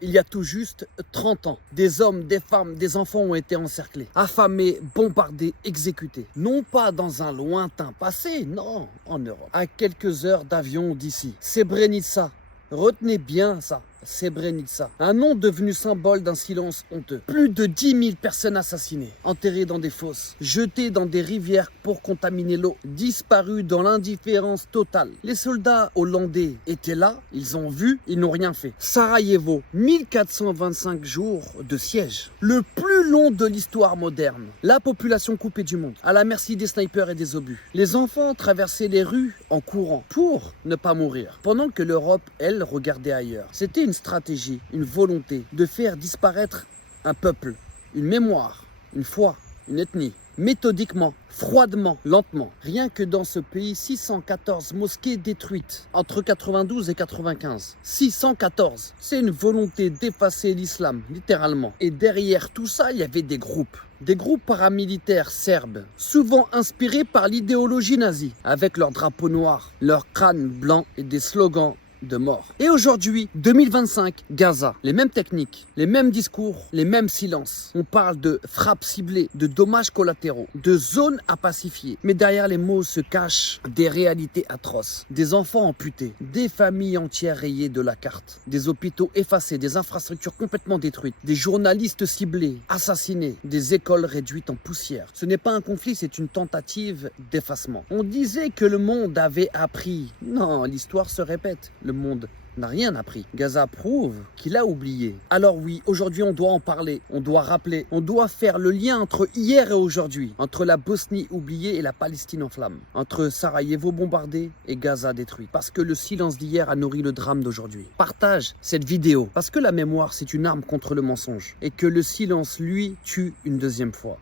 il y a tout juste 30 ans, des hommes, des femmes, des enfants ont été encerclés, affamés, bombardés, exécutés. Non pas dans un lointain passé, non, en Europe. À quelques heures d'avion d'ici. Srebrenica. Retenez bien ça. Srebrenica, un nom devenu symbole d'un silence honteux. Plus de 10 000 personnes assassinées, enterrées dans des fosses, jetées dans des rivières pour contaminer l'eau, disparues dans l'indifférence totale. Les soldats hollandais étaient là, ils ont vu, ils n'ont rien fait. Sarajevo, 1425 jours de siège, le plus long de l'histoire moderne. La population coupée du monde, à la merci des snipers et des obus. Les enfants traversaient les rues en courant pour ne pas mourir, pendant que l'Europe, elle, regardait ailleurs. C'était une stratégie, une volonté de faire disparaître un peuple, une mémoire, une foi, une ethnie. Méthodiquement, froidement, lentement. Rien que dans ce pays, 614 mosquées détruites entre 92 et 95. 614. C'est une volonté d'effacer l'islam, littéralement. Et derrière tout ça, il y avait des groupes. Des groupes paramilitaires serbes, souvent inspirés par l'idéologie nazie, avec leurs drapeaux noirs, leurs crânes blancs et des slogans de mort. Et aujourd'hui, 2025, Gaza. Les mêmes techniques, les mêmes discours, les mêmes silences. On parle de frappes ciblées, de dommages collatéraux, de zones à pacifier. Mais derrière les mots se cachent des réalités atroces. Des enfants amputés, des familles entières rayées de la carte, des hôpitaux effacés, des infrastructures complètement détruites, des journalistes ciblés, assassinés, des écoles réduites en poussière. Ce n'est pas un conflit, c'est une tentative d'effacement. On disait que le monde avait appris. Non, l'histoire se répète. Le monde n'a rien appris. Gaza prouve qu'il a oublié. Alors oui, aujourd'hui on doit en parler, on doit rappeler, on doit faire le lien entre hier et aujourd'hui, entre la Bosnie oubliée et la Palestine en flammes, entre Sarajevo bombardé et Gaza détruit. Parce que le silence d'hier a nourri le drame d'aujourd'hui. Partage cette vidéo, parce que la mémoire c'est une arme contre le mensonge, et que le silence, lui, tue une deuxième fois.